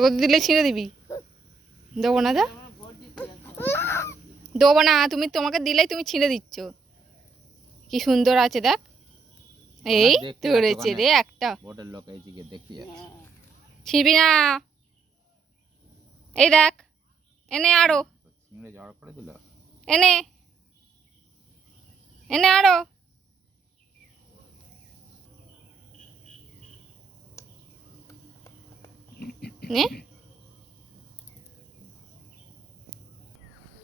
তোকে দিলে ছিঁড়ে দিবি। দেবো না যা দেবো না তুমি তোমাকে দিলেই তুমি ছিঁড়ে দিচ্ছ। কি সুন্দর আছে দেখ। এই ধরেছে রে একটা। ছিঁড়বি না। এই দেখ এনে আরও। এনে এনে আরও। নে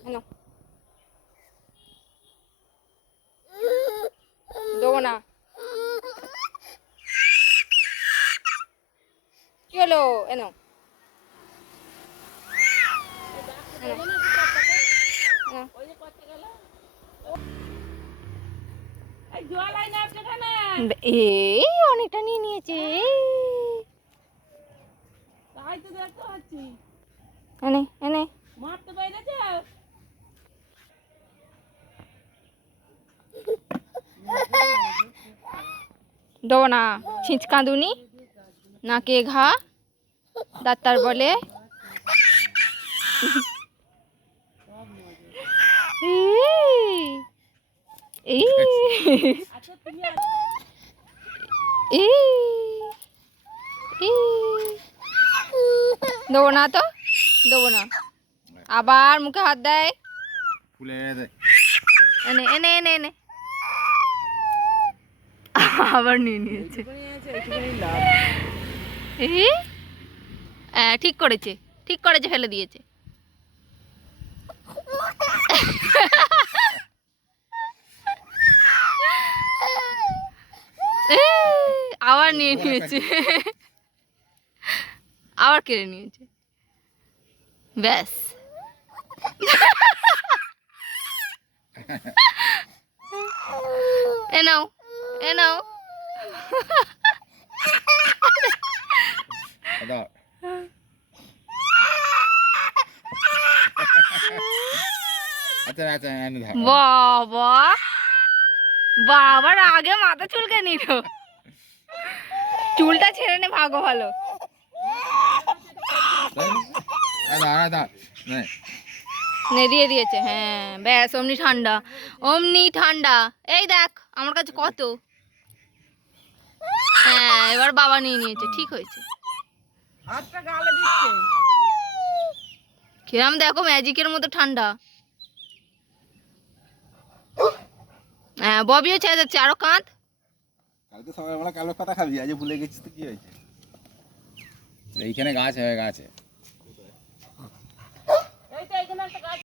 এনো দেবো না কি হলো। এনো। এই অনেকটা নিয়ে নিয়েছে এনে এনে। মারতে দেবো না কাঁদুনি নাকে ঘা ডাক্তার বলে। এই, এই, আচ্ছা তুমি এই, এই। দেবো না তো? দেবো না। আবার মুখে হাত দেয়। ফুলে এনে এনে এনে এনে আবার নিয়ে নিয়েছে। হ্যাঁ ঠিক করেছে। ঠিক করেছে ফেলে দিয়েছে। আবার নিয়ে নিয়েছে। আবার কেড়ে নিয়েছে। ব্যাস। এ নাও এ নাও। আচ্ছা আচ্ছা বাবা। বাবার আগে মাথা চুলকে নিল। চুলটা ছেড়ে নে ভাগো ভালো। দাদা দাদা নে। নে দিয়ে দিয়েছে হ্যাঁ ব্যাস অমনি ঠান্ডা অমনি ঠান্ডা। এই দেখ আমার কাছে কত? হ্যাঁ এবার বাবা নিয়ে নিয়েছে ঠিক হয়েছে। হাতটা কিরম দেখো ম্যাজিকের মতো ঠান্ডা। হ্যাঁ ববিও ছেড়ে যাচ্ছে আরও কাঁধ কালকে সকালবেলা কালো পাতা খাবি আজ ভুলে গেছিস তো কি হয়েছে? এইখানে গাছ হয়ে গাছে।